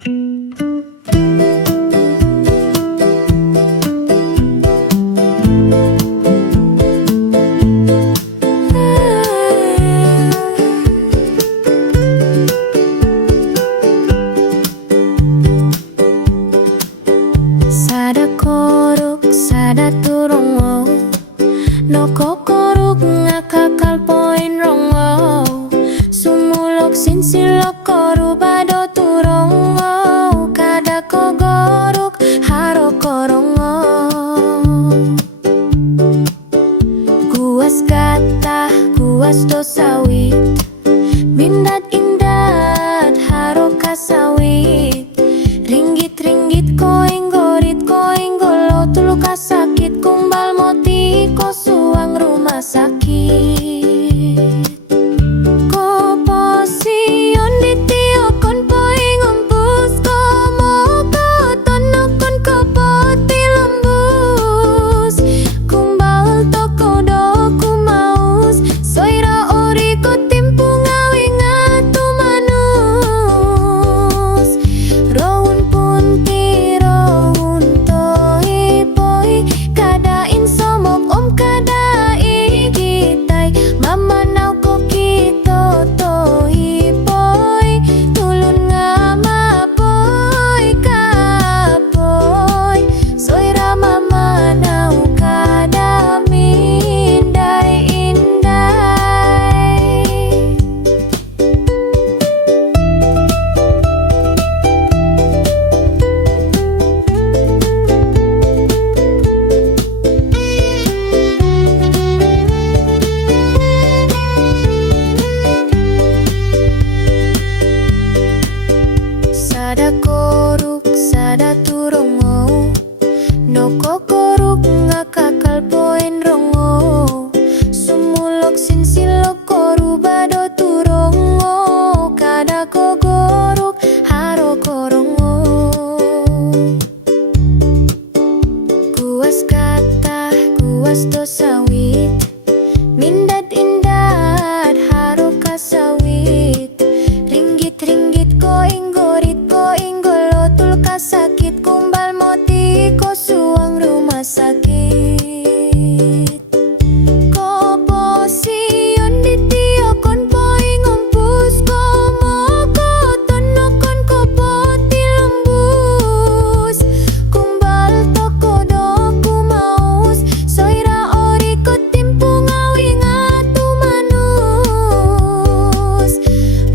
Sada koruk, sada turongo, no kokoruk ngakakal poin rongo, sumulok sinsilok koru bado turongo, kada kogoruk haro korongo. Kuas gata, kuas dosawit, mindat indat haro kasawit, ringgit koing gorit koing golo tulu kasakit, kumbal moti ko suang rumah sakit. Ko posion di tiokon poing umpus, ko moko tonokon ko poti lembus, kumbal toko doku maus, soira ori ko timpu ngawi ngatu manus. Roun punti roun toi poi, kada insomok om kada igitai, mama nau ko kito toi poi, tulun ngama poi kapoi, soira mama nau kada mindai indai. Sada koruk, sada turongo, no kokoruk ngakakal poin rongo, sumulok sinsilok koru bado turongo, kada kogoruk haro korongo. Kuas gata, kuas dosawit, mindat indat haro kasawit, ringgit koing gorit koing golo tul kasakit, kumbal moti ko suang rumah sakit. Ko posion di tiokon poing umpus, ko moko tonokon ko poti lembus, kumbal toko doku maus, soira ori ko timpu ngawi ngatu manus.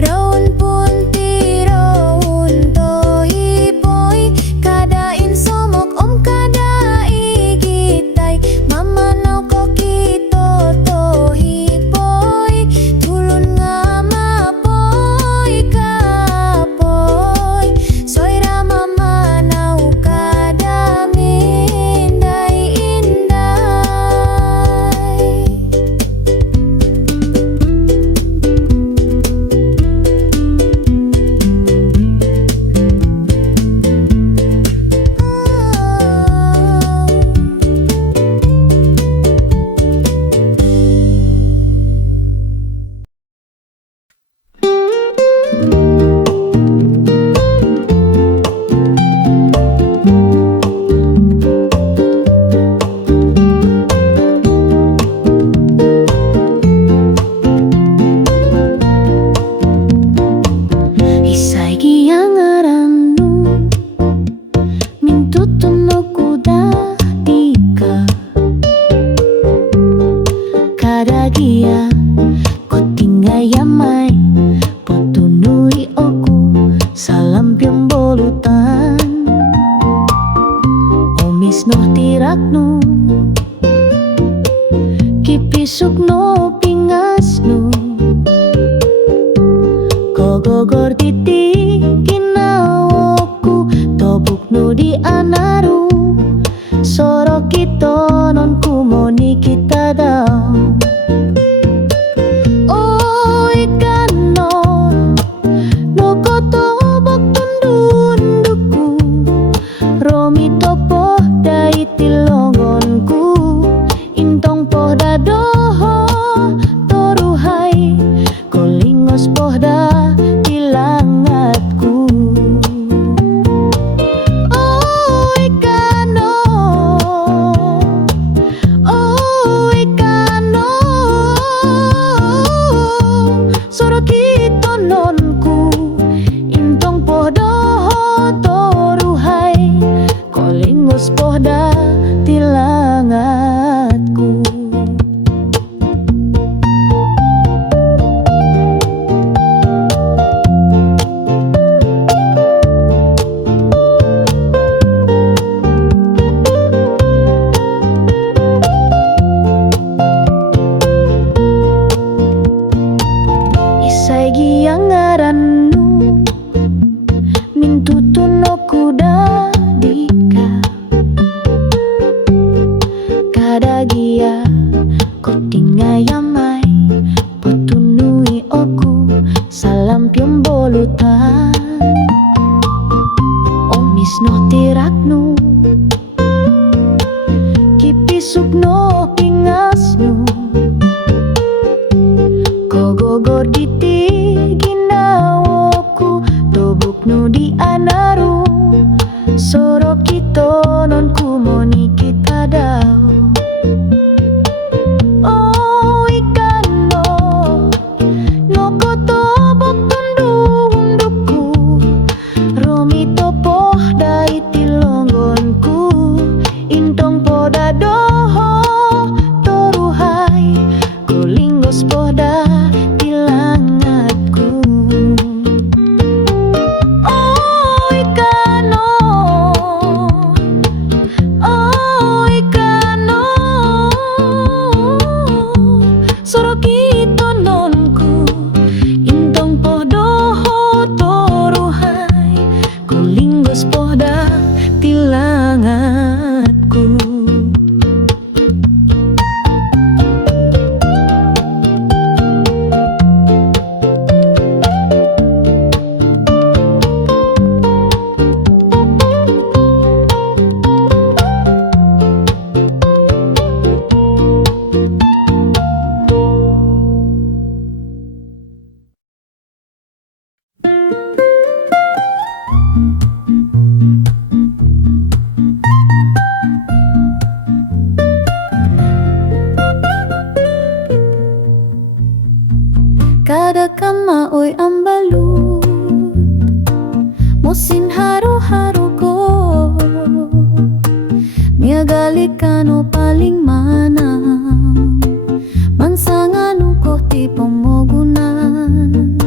Raun punti raun toi poi, kada insomok om kada igitai, mama nau ko kito tohi poi, tulun ngama poi kapoi, soira mama nau kada mindai indai. Isaigi yang arannu, mintutu no kuda tika, kada gia kotinga yamai, potunui oku salampion bolutan, omis no tiraknu, kipisuk no pingasnu, kogogor titi kinaoku, tobuk nu di anaru, sorok kito non kumoni kita dao. Oi kano no koto bok tundunduku, romi topo dai tilongonku, intong pohda doho toruhai, kolingos pohda tilangai. polutan omis no tiraknu kipisugno pingasnu kogogo diti ginawoku tobuknu di anaru soro kito non kumoni kita dao oh ikan no koto bok tundu unduku romi topoh dai tilonggonku intong poda doho toruhai kulinggos poda tilangatku oh ikano sorokito nonku intong podoho toruhai kulinggos poda tilangatku. Kada kama oy ambalut musin haru-haru ko miagalikano paling manang mansanganu ko ti pomogunan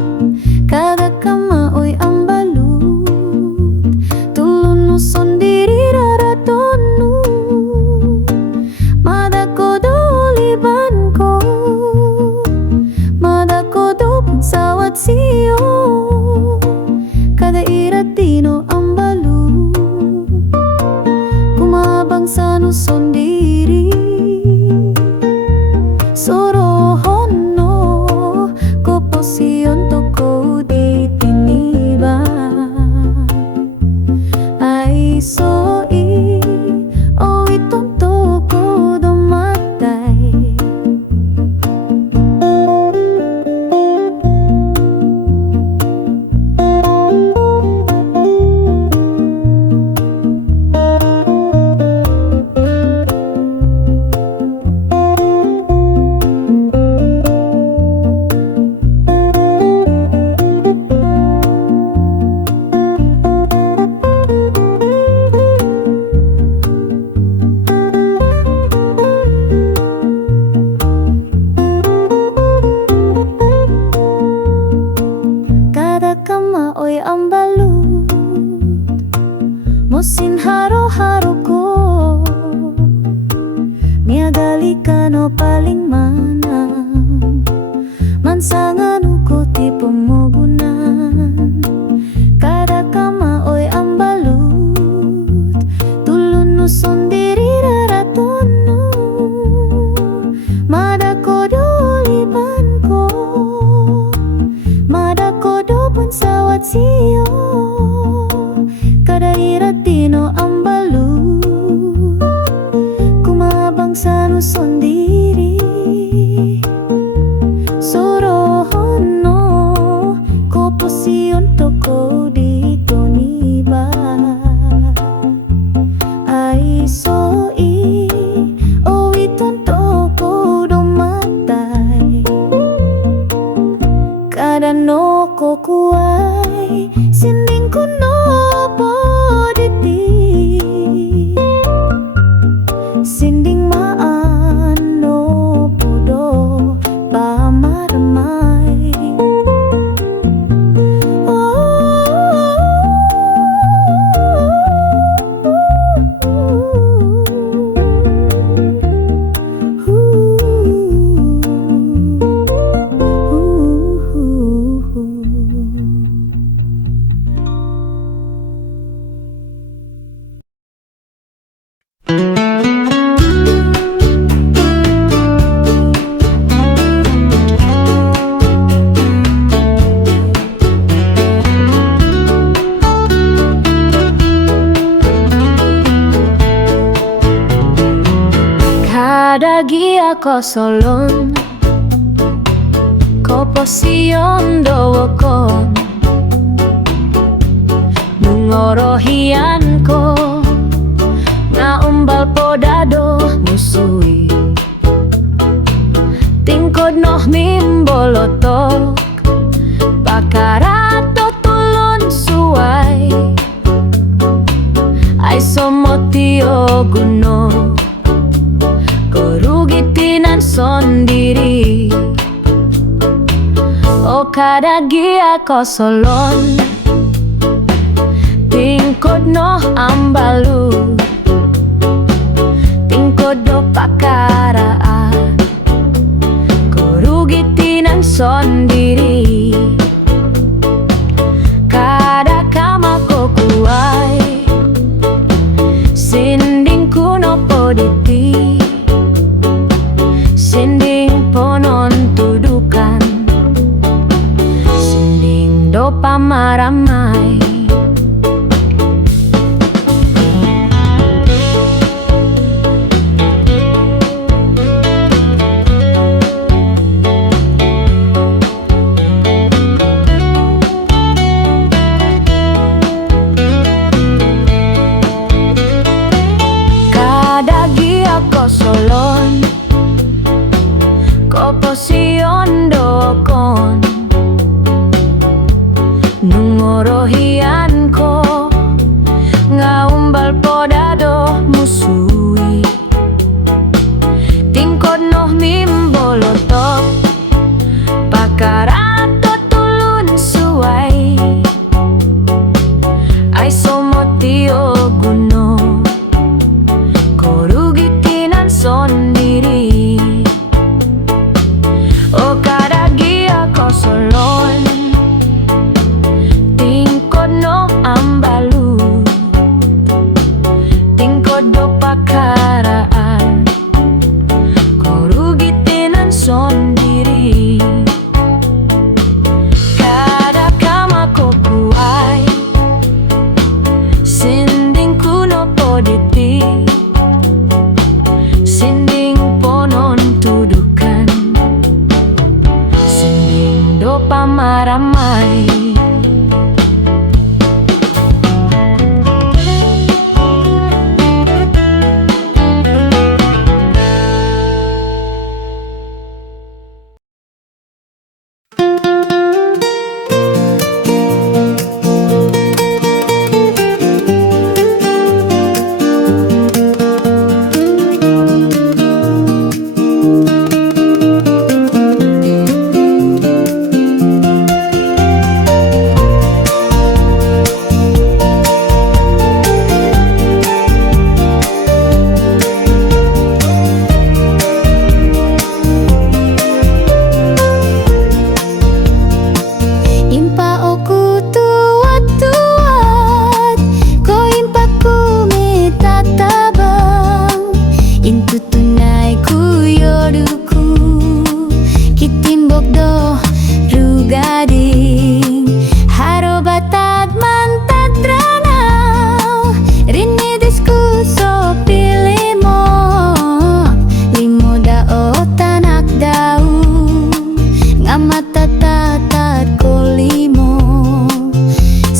kada kama oy ambalut tulun no sondiri raratonu madako doliban ko sawat siyo kada iratino ang balu kumabang sa nuson diri sorohon no koposyon to ko di tiniba ay soi o itonto ko dumatay musin haro-haro ko miagalikano paling manang mansanganu ko ti pomogunan kada kama oy ambalut tulun no sondiri raratonu madako doliban ko madako dobon sawat siyo kada iratino ang balut kumabang sa nuson diri sorohon no koposyon to ko dito niba ay soi o itonto ko dumatay kada no ko kuway sinding ko no sinding maano pudo pamarmay ko solon ko posion dowokon nungorohian ko nga umbal podado musui tingkod noh mimbolotok pakarato tulon suway ay somotio guno korugitinan sondiri o kadagi ako solon tingkod noh ambalu tingkod do pakaraan korugitinan sondiri kada kama ko kuay sinding kuno poditi sinding ponon tudukan sinding do pamaramay solon ko posion dokon nungorohian ko nga umbal podado musui tingkod noh mimbolotok pakarato tulun suway ay somotio guno sondiri o kadagi ako solon tingkod no ambalu tingkod do pakaraan korugitinan sondiri kada kama ko kuay sinding kuno poditi sinding ponon tudukan sinding do pamaramay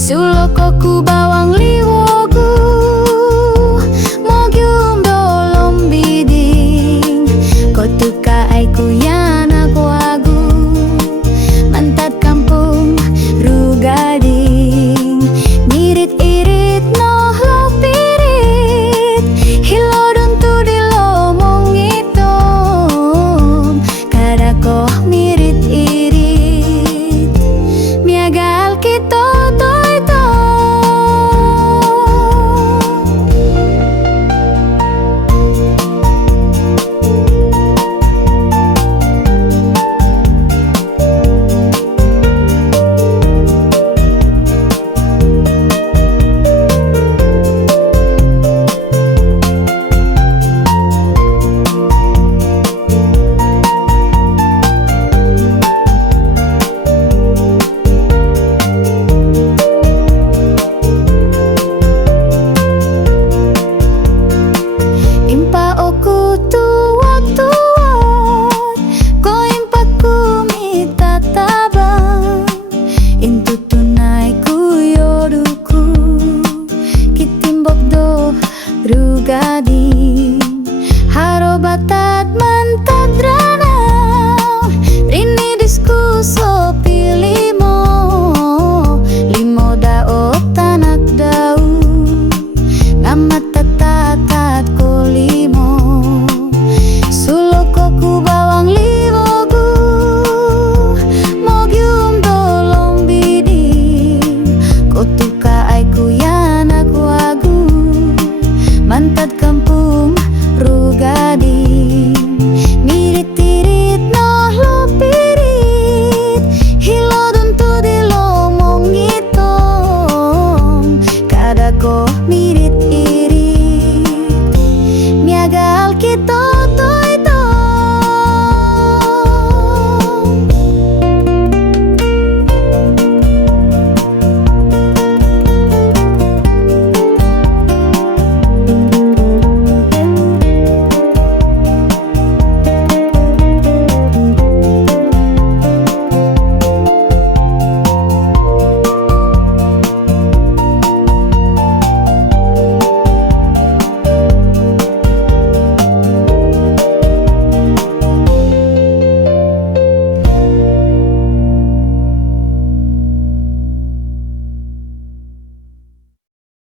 Sulo ko kubawa